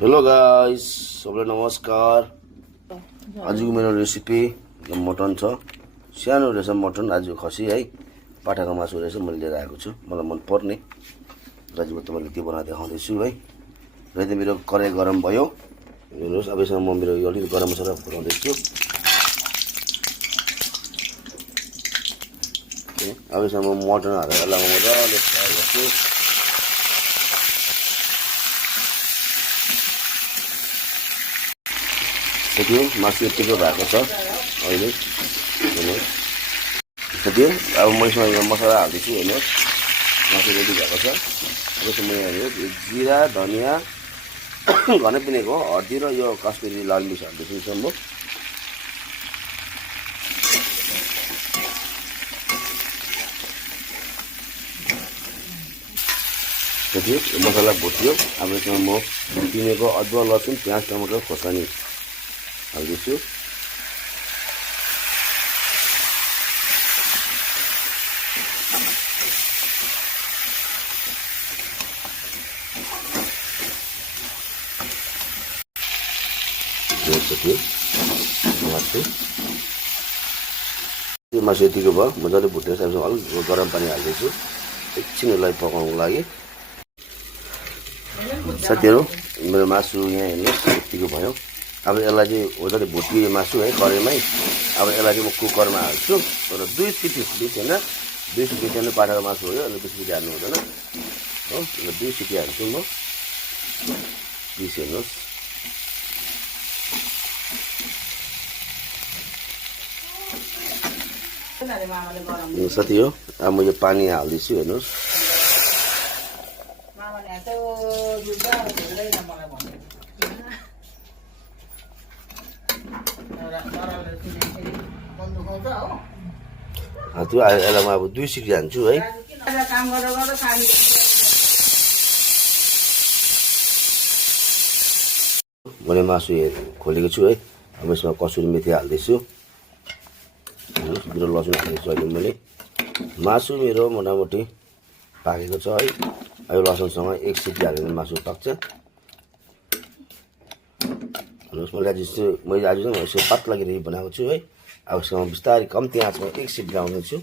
Hello guys, सबैलाई नमस्कार। आजको मेरो रेसिपी मटन छ। सानो रहेछ मटन, आज खसी है, पाठाको मासु रहेछ, मैले लिएर आएको छु। मलाई मन पर्ने र आज म तपाईँलाई त्यो बनाएर देखाउँदैछु है। र यति मेरो कराई गरम भयो। हेर्नुहोस्, अब यसमा म मेरो यो अलिकति गरम मसला फुटाउँदैछु। अब यसमा म मटन हालेर यसलाई मजाले फ्राई गर्छु। त्यति मासु यतिको भएको छ अहिले। हेर्नुहोस् त्यति। अब म यसमा मसला हाल्दैछु। हेर्नुहोस् मासु रेडी भएको छ। अब यसमा म हेर्नुहोस् जिरा, धनियाँ, घनै पिनेको हर्दी र यो कश्मिरी लाल मिर्च हाल्दैछु यसमा म। त्यति मसला भुट्यो। अब यसमा म पिनेको अदुवा, लसुन, प्याज, टमाटर, खोर्सानी हाल्दैछु। मासु यतिको भयो, मजाले भुटेर अलिक गरम पानी हाल्दैछु एकछिन यसलाई पकाउनको लागि। साथीहरू, मेरो मासु यहाँ हेर्नुहोस् यतिको भयो। अब यसलाई चाहिँ मजाले भुटियो मासु है कराईमै। अब यसलाई चाहिँ म कुकरमा हाल्छु। तर 2 सिटी, 2 सिटी चाहिँ पाठाको मासु हो यो, अनि 2 सिटी हाल्नु हुँदैन हो। 2 सिटी हाल्छु म। प्लिज हेर्नुहोस्। साथी हो, अब म यो पानी हाल्दैछु। हेर्नुहोस् त्यो यसलाई म अब 2 सिटी हाल्छु है। मैले मासु खोलेको छु है। अब यसमा कसुरी मेथी हाल्दैछु। मेरो लसुन हाल्दैछु अहिले मैले। मासु मेरो मोटामोटी पाकेको छ है। अब लसुनसँग 1 सिटी हाल्यो भने मासु पाक्छ। हेर्नुहोस्, मैले आज चाहिँ यसो पातला गिरी बनाएको छु है। अब यसमा बिस्तारै कम्ती आँचमा 1 सिटी लाउँदैछु।